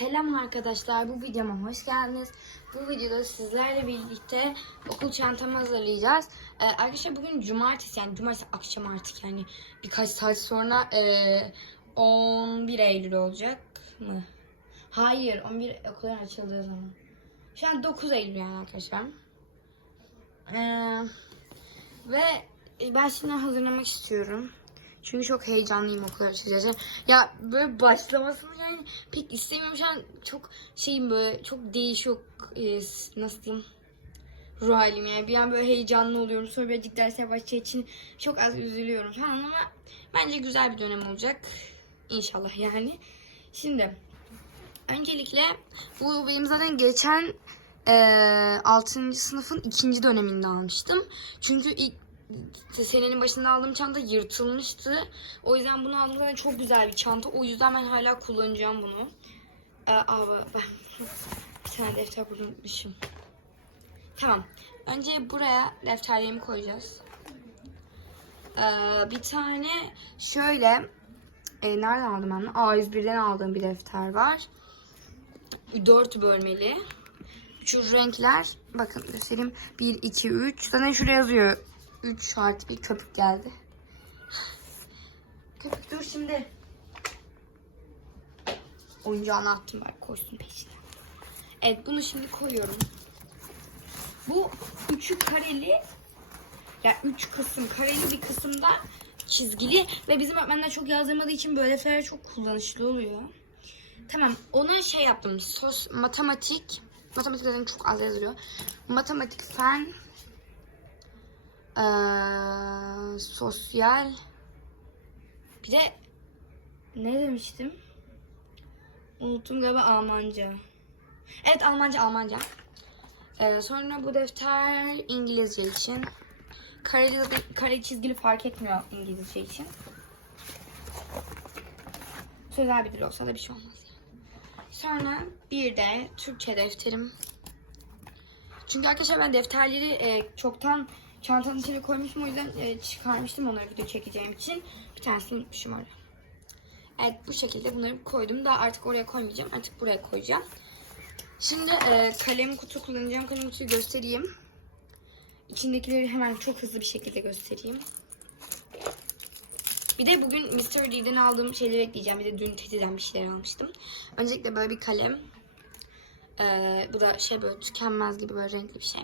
Selam arkadaşlar, bu videoma hoş geldiniz. Bu videoda sizlerle birlikte okul çantamı hazırlayacağız. Ee, arkadaşlar bugün cumartesi, yani cumartesi akşam artık yani birkaç saat sonra ee, 11 Eylül olacak mı? Hayır, 11 okulların açıldığı zaman. Şu an 9 Eylül yani arkadaşlar. Ee, ve ben şimdi hazırlamak istiyorum. Çünkü çok heyecanlıyım okul açılacak. Ya böyle başlamasını yani pek istemiyorum. Şu çok şeyim böyle çok değişik e, nasıl diyeyim ruh halim yani. Bir an böyle heyecanlı oluyorum. Sonra birazcık dersler başlayacağı için çok az üzülüyorum falan ama bence güzel bir dönem olacak. İnşallah yani. Şimdi öncelikle bu benim zaten geçen e, 6. sınıfın ikinci döneminde almıştım. Çünkü ilk senenin başında aldığım çanta yırtılmıştı. O yüzden bunu zaten çok güzel bir çanta. O yüzden ben hala kullanacağım bunu. Ee, aa, ben bir tane defter burada. Tamam. Önce buraya defterlerimi koyacağız. Ee, bir tane şöyle e, nereden aldım ben? A101'den aldığım bir defter var. 4 bölmeli. Şu renkler bakın göstereyim. 1, 2, 3. Zaten şuraya yazıyor. 3 artı bir köpük geldi. Köpük dur şimdi. Oyuncağını attım bak koşsun peşine. Evet bunu şimdi koyuyorum. Bu üçü kareli ya üç kısım kareli bir kısımda çizgili ve bizim öğretmenler çok yazdırmadığı için böyle defterler çok kullanışlı oluyor. Tamam ona şey yaptım. Sos matematik matematik zaten çok az yazılıyor. Matematik fen ee, sosyal bir de ne demiştim? Unuttum galiba Almanca. Evet Almanca Almanca. Ee, sonra bu defter İngilizce için. Kareli, kare çizgili fark etmiyor İngilizce için. Sözel bir dil olsa da bir şey olmaz. Sonra bir de Türkçe defterim. Çünkü arkadaşlar ben defterleri e, çoktan çantanın içine koymuşum o yüzden e, çıkarmıştım onları video çekeceğim için. Bir tanesini unutmuşum orada. Evet bu şekilde bunları koydum. Daha artık oraya koymayacağım. Artık buraya koyacağım. Şimdi e, kalem kutu kullanacağım. Kalem kutuyu göstereyim. İçindekileri hemen çok hızlı bir şekilde göstereyim. Bir de bugün Mr. D'den aldığım şeyleri ekleyeceğim. Bir de dün Teddy'den bir şeyler almıştım. Öncelikle böyle bir kalem. Ee, bu da şey böyle tükenmez gibi böyle renkli bir şey.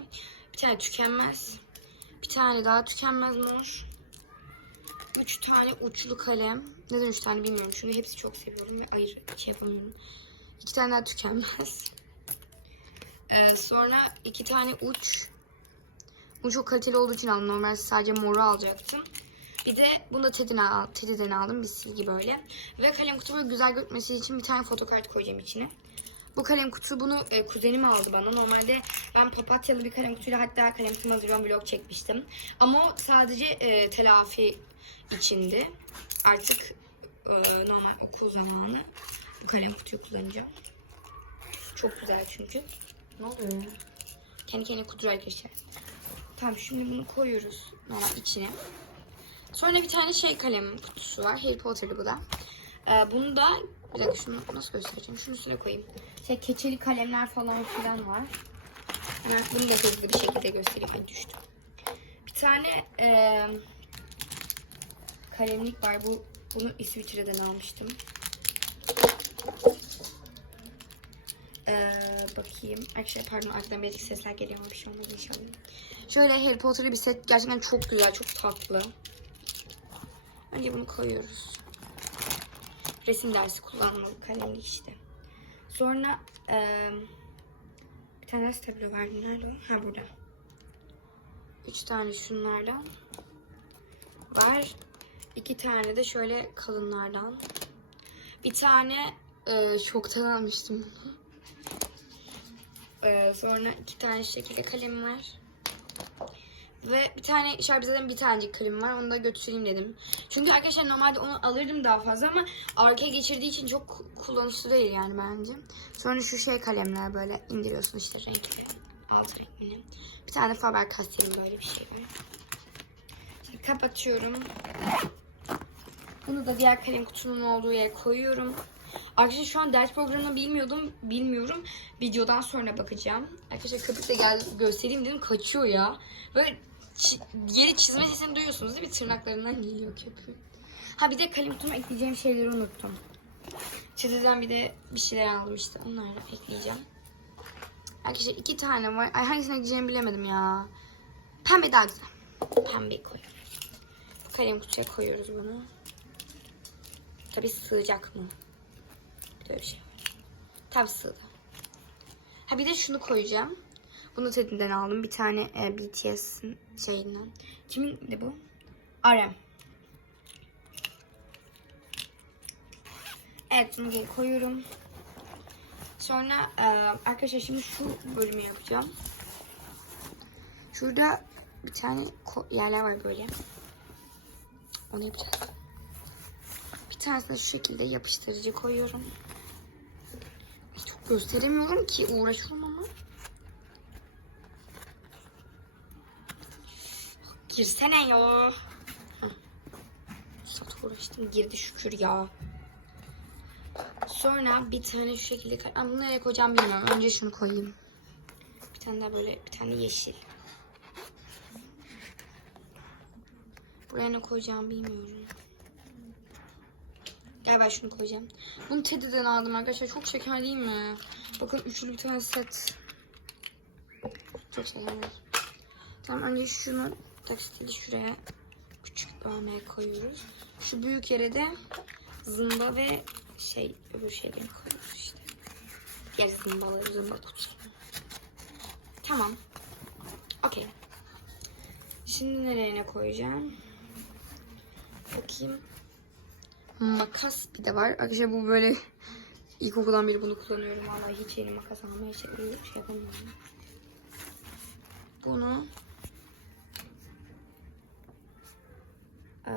Bir tane tükenmez. Bir tane daha tükenmez mor. Üç tane uçlu kalem. Neden üç tane bilmiyorum. Çünkü hepsi çok seviyorum ve ayır şey yapamıyorum. İki tane daha tükenmez. Ee, sonra iki tane uç. Bu çok kaliteli olduğu için aldım. Normalde sadece moru alacaktım. Bir de bunu da Teddy'den, al, Teddy'den aldım. Bir silgi böyle. Ve kalem kutu böyle güzel görünmesi için bir tane fotokart koyacağım içine. Bu kalem kutu bunu e, kuzenim aldı bana. Normalde ben papatyalı bir kalem kutuyla hatta kalem kutumu hazırlıyorum vlog çekmiştim. Ama o sadece e, telafi içindi. Artık e, normal okul zamanı bu kalem kutuyu kullanacağım. Çok güzel çünkü. Ne oluyor? Kendi kendine kudur arkadaşlar. Tamam şimdi bunu koyuyoruz normal içine. Sonra bir tane şey kalem kutusu var. Harry Potter'lı bu da. Ee, bunu da bir dakika şunu nasıl göstereceğim? Şunu üstüne koyayım. Şey keçeli kalemler falan filan var. Hemen bunu da hızlı bir şekilde göstereyim. Ay düştü. Bir tane e, kalemlik var. Bu bunu İsviçre'den almıştım. Ee, bakayım. Arkadaşlar pardon arkadan birazcık sesler geliyor ama bir şey olmaz inşallah. Şöyle Harry Potter'lı bir set. Gerçekten çok güzel, çok tatlı. Önce bunu koyuyoruz. Resim dersi kullanmalı kalemlik işte. Sonra eee bir tane stabilo vardı. Nerede? Ha burada. Üç tane şunlardan var. İki tane de şöyle kalınlardan. Bir tane eee şoktan almıştım bunu. Eee, sonra iki tane şekilde kalem var. Ve bir tane şarbizeden bir tanecik kalem var. Onu da götüreyim dedim. Çünkü arkadaşlar normalde onu alırdım daha fazla ama arkaya geçirdiği için çok kullanışlı değil yani bence. Sonra şu şey kalemler böyle indiriyorsun işte renkli. Alt renkli. Bir tane Faber Castell'in böyle bir şey var. Şimdi kapatıyorum. Bunu da diğer kalem kutunun olduğu yere koyuyorum. Arkadaşlar şu an ders programını bilmiyordum. Bilmiyorum. Videodan sonra bakacağım. Arkadaşlar köpük de geldi göstereyim dedim. Kaçıyor ya. Böyle yeri çizme sesini duyuyorsunuz değil mi? Tırnaklarından geliyor köpüğün. Ha bir de kalem kutuma ekleyeceğim şeyleri unuttum. Çizeceğim bir de bir şeyler aldım işte. Onları ekleyeceğim. Arkadaşlar iki tane var. Ay hangisine gideceğimi bilemedim ya. Pembe daha güzel. Pembe koyuyoruz. Kalem kutuya koyuyoruz bunu. Tabii sığacak mı? Böyle bir şey var. Tabii sığdı. Ha bir de şunu koyacağım. Bunu Teddy'den aldım. Bir tane e, BTS'in şeyinden. Kimin de bu? RM. Evet bunu geri koyuyorum. Sonra e, arkadaşlar şimdi şu bölümü yapacağım. Şurada bir tane yerler var böyle. Onu yapacağız. Bir tanesine şu şekilde yapıştırıcı koyuyorum. Çok gösteremiyorum ki uğraşıyorum ama. Girsene ya. Saat uğraştım. Girdi şükür ya. Sonra bir tane şu şekilde Ama bunu nereye koyacağım bilmiyorum. Önce şunu koyayım. Bir tane daha böyle bir tane yeşil. Buraya ne koyacağım bilmiyorum. Galiba şunu koyacağım. Bunu Teddy'den aldım arkadaşlar. Çok şeker değil mi? Bakın üçlü bir tane set. Çok şekerli. Tamam önce şunu tekstili şuraya küçük örneğe koyuyoruz. Şu büyük yere de zımba ve şey öbür şeyleri koyuyoruz işte. Diğer zımbaları zımba kutusuna. Tamam. Okey. Şimdi nereye ne koyacağım? Bakayım. Makas bir de var. Arkadaşlar bu böyle ilkokuldan beri bunu kullanıyorum. Vallahi hiç yeni makas almaya şey, şey yapamıyorum. Bunu Ee,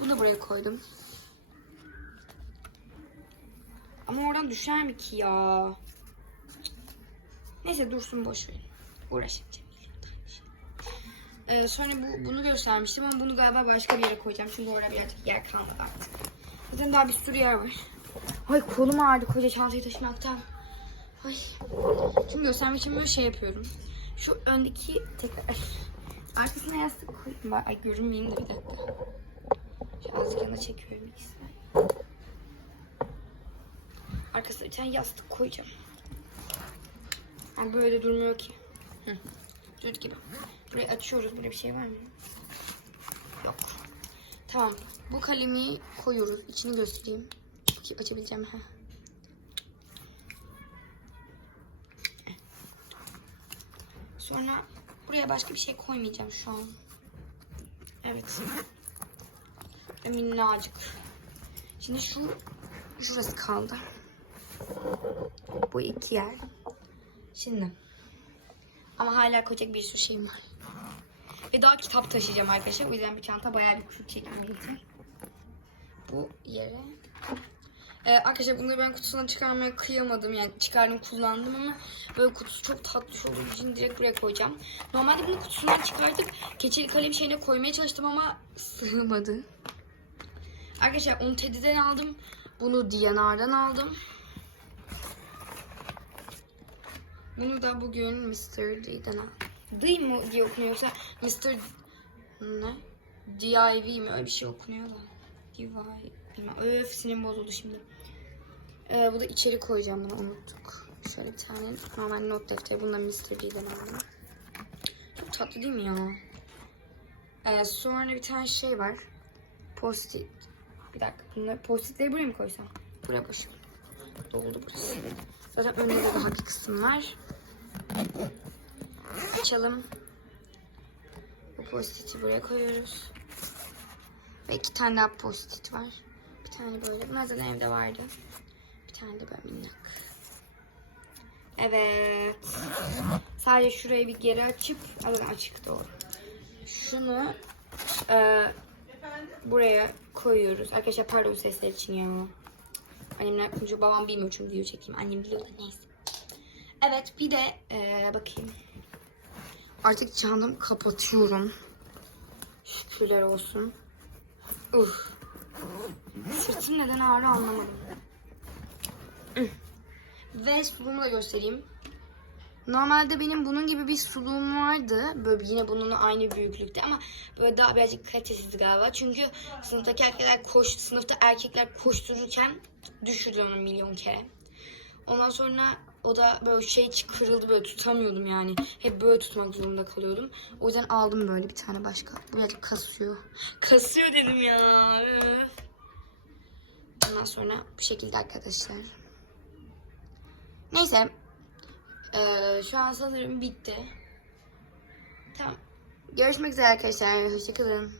bunu buraya koydum. Ama oradan düşer mi ki ya? Neyse dursun boş verin. Uğraşmayacağım. Ee, sonra bu, bunu göstermiştim ama bunu galiba başka bir yere koyacağım. Çünkü orada birazcık yer kalmadı artık. Zaten daha bir sürü yer var. Ay kolum ağrıdı koca çantayı taşımaktan. Ay. Şimdi göstermek için böyle şey yapıyorum. Şu öndeki tekrar... Arkasına yastık koyayım. Bak, Ay görünmeyeyim de bir dakika. Şu azıcık yana çekiyorum ikisini. Arkasına bir tane yastık koyacağım. Yani böyle durmuyor ki. Hı. Düz gibi. Burayı açıyoruz. Burada bir şey var mı? Yok. Tamam. Bu kalemi koyuyoruz. İçini göstereyim. Ki açabileceğim. Heh. Sonra buraya başka bir şey koymayacağım şu an. Evet. Ve Minnacık. Şimdi şu şurası kaldı. Bu iki yer. Şimdi. Ama hala koyacak bir sürü şeyim var. Ve daha kitap taşıyacağım arkadaşlar. O yüzden bir çanta bayağı bir küçük çekmem gerekecek. Bu yere. Ee, arkadaşlar bunları ben kutusundan çıkarmaya kıyamadım. Yani çıkardım kullandım ama böyle kutusu çok tatlış olduğu için direkt buraya koyacağım. Normalde bunu kutusundan çıkartıp keçeli kalem şeyine koymaya çalıştım ama sığmadı. Arkadaşlar onu Teddy'den aldım. Bunu Diyanar'dan aldım. Bunu da bugün Mr. D'den aldım. D mı diye okunuyor yoksa Mr. ne? DIV mi? Öyle bir şey okunuyor da. DIV. Bilmem. Öf sinirim bozuldu şimdi. Ee, bu da içeri koyacağım bunu unuttuk. Şöyle bir tane normal not defteri. Bunu da Mr. D'den aldım. Çok tatlı değil mi ya? Ee, sonra bir tane şey var. Post-it. Bir dakika. Bunları post-itleri buraya mı koysam? Buraya boş. Doldu burası. Zaten önde de daha bir kısım var. Açalım. Bu post-it'i buraya koyuyoruz. Ve iki tane daha post-it var. Tane böyle. Bunlar zaten evde vardı. Bir tane de böyle minnak. Evet. Sadece şurayı bir geri açıp, zaten açık doğru. Şunu e, buraya koyuyoruz. Arkadaşlar pardon sesler için ya. Annemler çünkü babam bilmiyor çünkü video çekeyim. Annem biliyor da neyse. Evet bir de e, bakayım. Artık canım kapatıyorum. Şükürler olsun. Uf. Sırtım neden ağrı anlamadım. Ve suluğumu da göstereyim. Normalde benim bunun gibi bir suluğum vardı. Böyle yine bununla aynı büyüklükte ama böyle daha birazcık kalitesizdi galiba. Çünkü sınıftaki erkekler koş, sınıfta erkekler koştururken düşürdü onu milyon kere. Ondan sonra o da böyle şey kırıldı böyle tutamıyordum yani. Hep böyle tutmak zorunda kalıyordum. O yüzden aldım böyle bir tane başka. Birazcık kasıyor. Kasıyor dedim ya. Öf. Ondan sonra bu şekilde arkadaşlar. Neyse. Ee, şu an sanırım bitti. Tamam. Görüşmek üzere arkadaşlar. Hoşçakalın.